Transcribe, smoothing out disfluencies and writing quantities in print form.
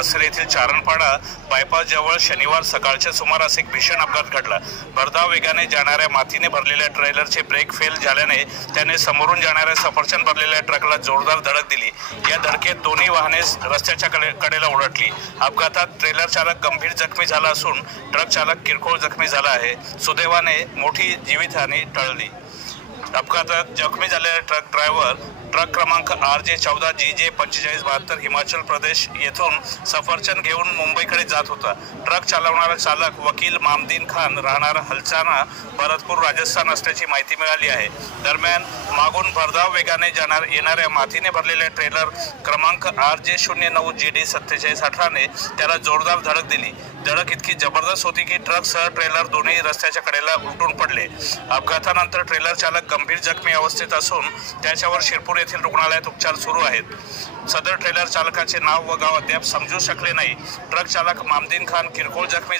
आसरे येथील चारणपाडा बायपास जवळ शनिवार सकाळच्या सुमारास एक भीषण अपघात घडला। भरधाव वेगाने जाणाऱ्या मातीने भरलेल्या ट्रेलरचे ब्रेक फेल झाल्याने त्याने समोरून जाणाऱ्या सफरचंद भरलेल्या ट्रकला जोरदार धडक दिली। या धडकेत दोन्ही वाहने रस्त्याच्या कडेला उलटली। अपघातात ट्रेलर चालक गंभीर जखमी झाला असून ट्रक चालक किरकोळ जखमी झाला आहे। सुदैवाने मोठी जीवितहानी टळली। अपघातात जखमी झालेला ट्रक ड्रायव्हर ट्रक क्रमांक RJ14GJ 4572 हिमाचल प्रदेश येथून सफरचंद घेऊन मुंबईकडे जात होता। ट्रक चालवणारा चालक वकील मामदीन खान राहणार हलचाना भरतपूर राजस्थान असल्याची माहिती मिळाली आहे। दरम्यान मागून भरधाव वेगाने येणाऱ्या मातीने भरलेल्या ट्रेलर क्रमांक RJ09GD 4718 ने त्याला जोरदार धडक दिली। धडक इतकी जबरदस्त होती की ट्रक सह ट्रेलर दोन्ही रस्त्याच्या कडेला उलटून पडले। अपघातानंतर ट्रेलर चालक गंभीर जखमी अवस्थेत असून त्याच्यावर शिरपूर येथील रुग्णालयात उपचार सुरू आहेत। सदर ट्रेलर चालकाचे नाव व गाव अद्याप समजू शकले नाही। ट्रक चालक मामदीन खान किरकोळ जखमी